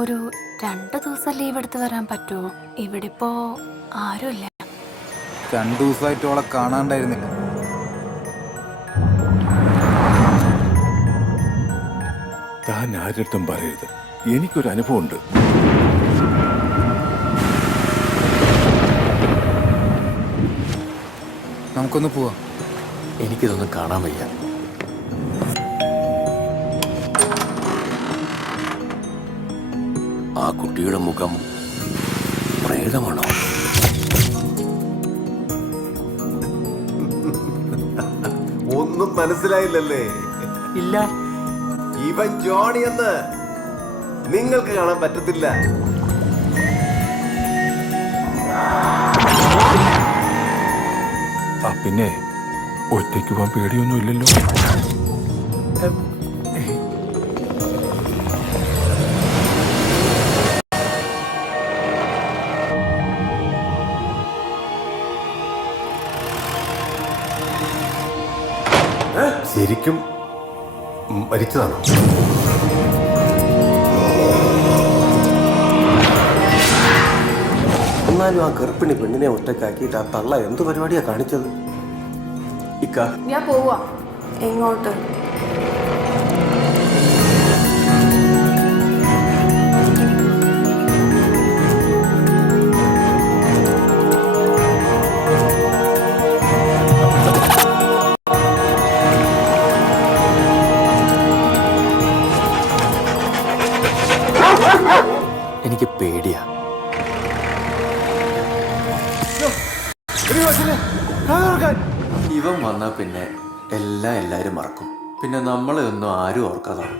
ഒരു 2 ദിവസം ലീവ് എടുത്ത് വരാൻ പറ്റുമോ? ഇവിടെ ഇപ്പോ ആരുമില്ല. 2 ദിവസമായിട്ട് അവളെ കാണാണ്ടായിരുന്നില്ല. താൻ ആരുടെ പറയരുത്, എനിക്കൊരു അനുഭവമുണ്ട്. നമുക്കൊന്ന് പോവാം. എനിക്കിതൊന്നും കാണാൻ വയ്യ. ആ കുട്ടിയുടെ മുഖം പ്രേതമാണോ? ഒന്നും മനസ്സിലായില്ലല്ലേ? ഇല്ല. ഇവൻ ജോണി എന്ന് നിങ്ങൾക്ക് കാണാൻ പറ്റത്തില്ല. പിന്നെ ഒറ്റയ്ക്ക് പോകാൻ പേടിയൊന്നും ഇല്ലല്ലോ. ശരിക്കും മരിച്ചതാണോ? എന്നാലും ആ ഗർഭിണി പെണ്ണിനെ ഒറ്റക്കാക്കിയിട്ട് ആ തള്ള എന്ത് പരിപാടിയാ കാണിച്ചത്? ഇക്ക, ഞാൻ പോവാ. എങ്ങോട്ട്? എനിക്ക് പേടിയാ. ഇവൻ വന്നാ പിന്നെ എല്ലാരും മറക്കും. പിന്നെ നമ്മളെ ഒന്നും ആരും ഓർക്കാതാവും.